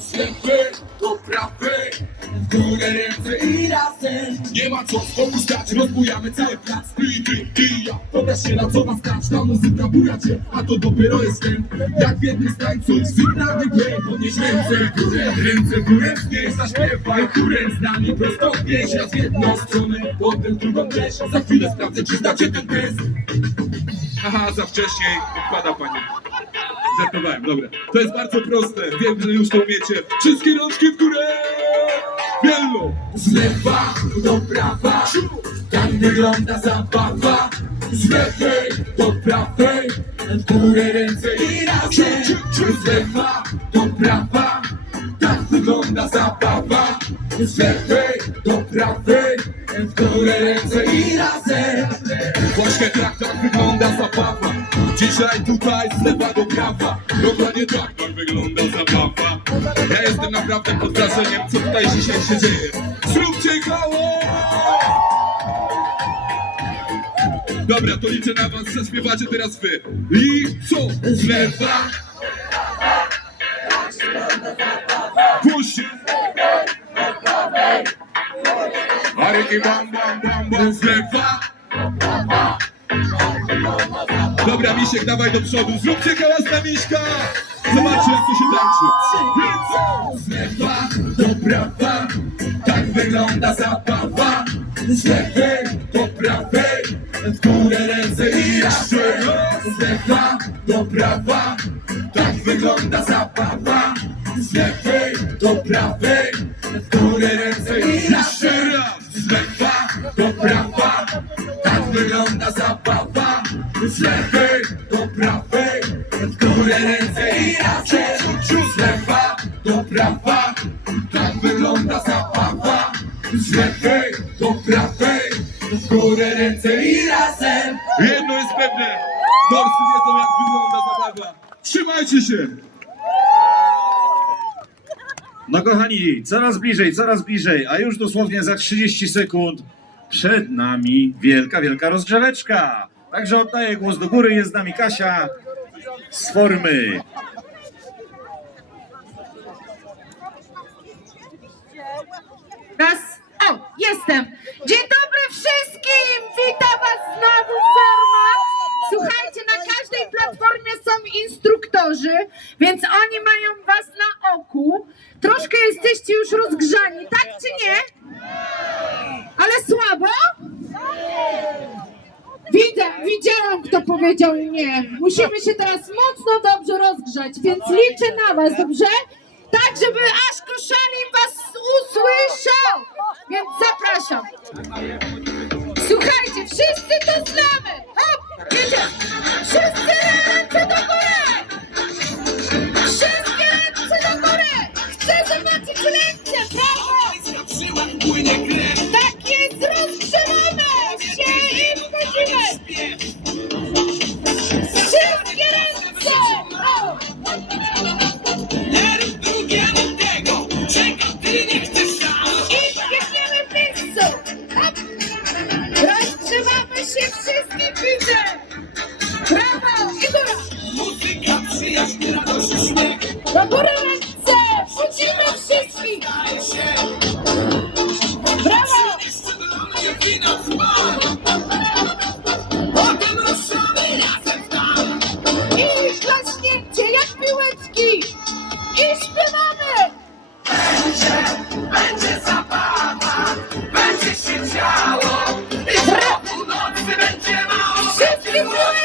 z lewej do prawej W górę ręce i razem. Nie ma co spokój stać, rozbujamy cały plac. Ty, ty, ty, ja. Pokaż się na co was stać, ta muzyka buja cię A to dopiero jest wstęp Jak w jednym z tańców, sygnalny play Podnieś ręce. W górę, ręce w górę Wznieś, zaśpiewaj górę z nami prosto w Raz w jedną stronę, potem w drugą też. Za chwilę sprawdzę, czy znacie ten test. Aha, za wcześnie. Wpada pani Żartowałem, dobra. To jest bardzo proste. Wiem, że już to umiecie. Wszystkie rączki w górę! Biello! Z lewa do prawa. Tak wygląda zabawa. Z lewej do prawej. W górę ręce i razem. Z lewa do prawa. Tak wygląda zabawa. Z lewej do prawej. W górę ręce i razem. Właśnie tak, tak wygląda zabawa. Dzisiaj tutaj z lewa do prawa. Dokładnie tak, tak wygląda zabawa. Ja jestem naprawdę pod wrażeniem, co tutaj dzisiaj się dzieje. Zróbcie koło! Dobra, to liczę na was, zaśpiewacie teraz wy. I co? Z lewa. Puść! Aryki bam bam bam bam z lewa. Dobra, Misiek, dawaj do przodu. Zróbcie hałas na Miśka! Zobaczcie, jak to się tańczy. Z lewa do prawa, tak wygląda zabawa. Z lewej do prawej, w górę ręce i jeszcze. Z lewa do prawa, tak wygląda zabawa. Z lewej do prawej, w górę ręce i lewej do prawej, w górę ręce i razem. Z lewa do prawa, tak wygląda zabawa. Z lewej do prawej, w górę ręce i razem. Jedno jest pewne, morscy wiedzą jak wygląda zabawa. Trzymajcie się! No kochani, coraz bliżej, coraz bliżej, a już dosłownie za 30 sekund przed nami wielka, wielka rozgrzeweczka. Także oddaję głos do góry, jest z nami Kasia z formy. Raz. O, jestem. Dzień dobry wszystkim. Witam was znowu forma. Słuchajcie, na każdej platformie są instruktorzy, więc oni mają was na oku. Troszkę jesteście już rozgrzani, tak czy nie? Ale słabo? Widziałam, kto powiedział nie. Musimy się teraz mocno dobrze rozgrzać, więc liczę na was, dobrze? Tak, żeby aż koszalin was usłyszał. Więc zapraszam. Słuchajcie, wszyscy to Do góry ręce! Wrzucimy wszystkich! Brawo! I jak piłeczki! I śpiewamy! Będzie, będzie zabawa, będzie się działo i w nocy będzie mało.